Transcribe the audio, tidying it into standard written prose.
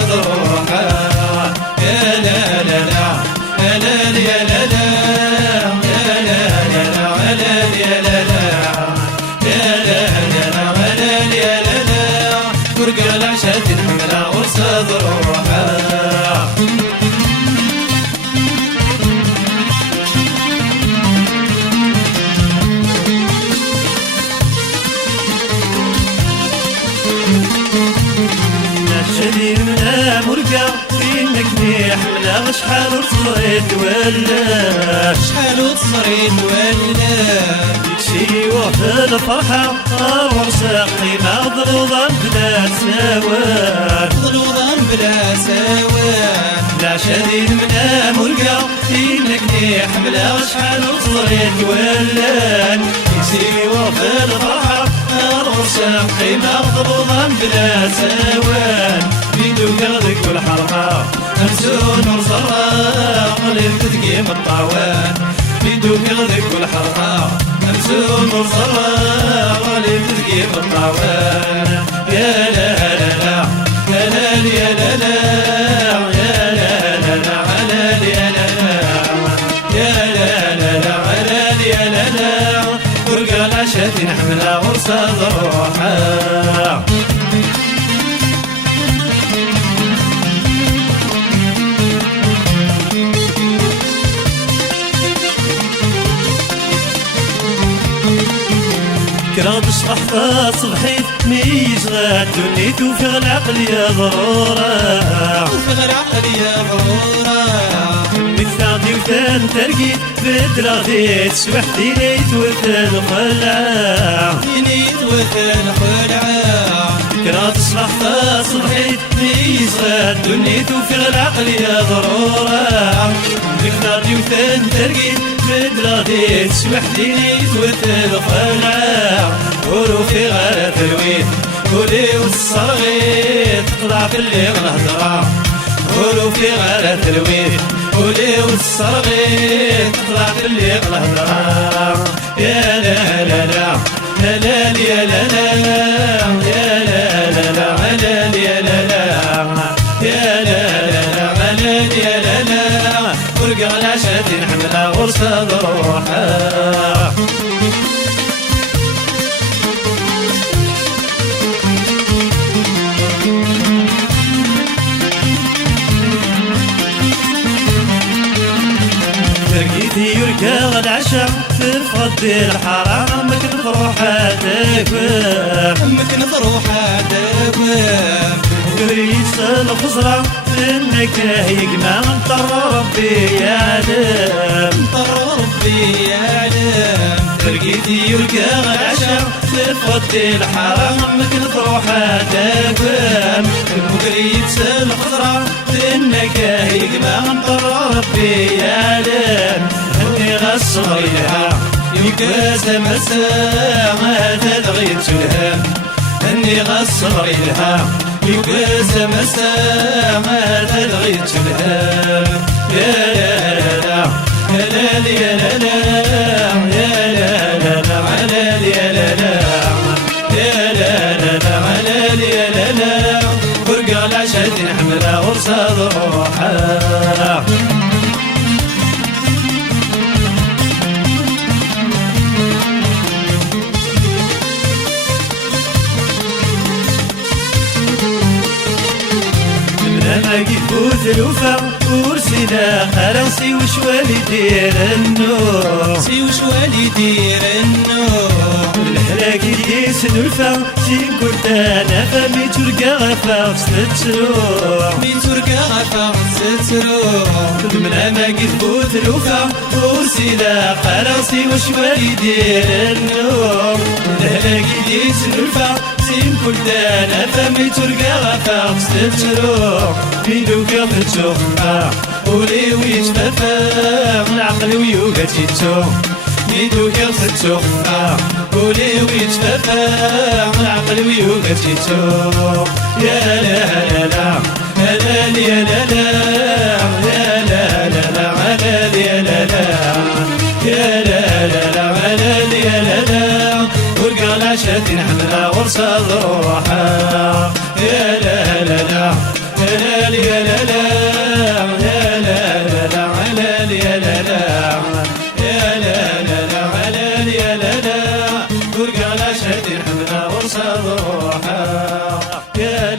ضروحه يا لا لا لا يا لا يا لا لا يا لا يا لا يا لا يا لا يا لا يا لا ترقى العشاة الحملة ورصة ضروحه شديد منا مرقى فينك نحملها شحال وصريت ولا شحال وصريت ولا يكشي وفي الفرحة ورصة قيمة ضلوضا بلا سواد ضلوضا بلا سواد لا شديد منا مرقى فينك نحملها شحال وصريت ولا يكشي وفي الفرحة ورصة قيمة ضلوضا بلا سواد بيدو قلبك والحرقة أمسون ورزراق اللي تتقيم الطاوان بيدو قلبك والحرقة أمسون ورزراق اللي تتقيم الطاوان يا لا لا لا يا لا يا لا لا يا لا لا لا يا لا يا لا لا لا يا لا لا ورقة العشاة نحملها ورصة ضروحة كراد شرحتها صبحيت ميش غادونيت وفي العقل يا ضرورة وفي العقل يا ضرورة مثاقي وثان ترقيت بدرا غيت سوحتي ليت وثان خلعة نيت وثان خلعة كراد شرحتها صبحيت ميش غادونيت وفي العقل يا ضرورة مثاقي وثان ترقيت بدرا غيت سوحتي ليت وثان خلعة وروفي غير تلويت ولي والصرغيت طلع في اللي غنهضرة وروفي غير تلويت ولي والصرغيت طلع في اللي غنهضرة يا لا لا لا يا لا يا لا لا يا لا لا لا يا لا يا لا لا يا لا لا ورقة العشاة نحملها ورصة ضروحة ترقيتي يركا العشاء في فض الحرام مكن ضروحاتك مكن ضروحاتك وريس الخزرة انك يقمع انطر ربي يعلم انطر ربي يعلم ترقيتي يركا العشاء في فض الحرام مكن ضروحاتك وريس الخزرة انك يقمع انطر ربي يعلم اني غصر لها يوكاس مساء ما تدغيت الهم اني غصر لها يوكاس مساء ما تدغيت الهم يا لا لا يا لا يا لا يا لا لا يا لا يا لا يا لا ورقة العشاة نحملها ورصة ضروحة لما يفوت الوفا ورسينا خلاصي وش والدير النور سي وش والدير النور الحلاك يسن الفا سين كنت انا فمي ترقى غفا ستروح مي ترقى غفا ستروح لما يفوت الوفا ورسينا خلاصي وش والدير النور الحلاك يسن الفا سين كنت انا فمي ترقى غفا ستروح بيدو كفتو ولي ويتفافا من عقلي ويوقع تيتو بيدو كفتو ولي ويتفافا من عقلي ويوقع تيتو يا لا لا لا يا لا يا لا لا يا لا لا لا يا لا لا يا لا لا لا يا لا لا ورقة العشاة نحملها ورصة ضروحة يا لا لا لا روحه يا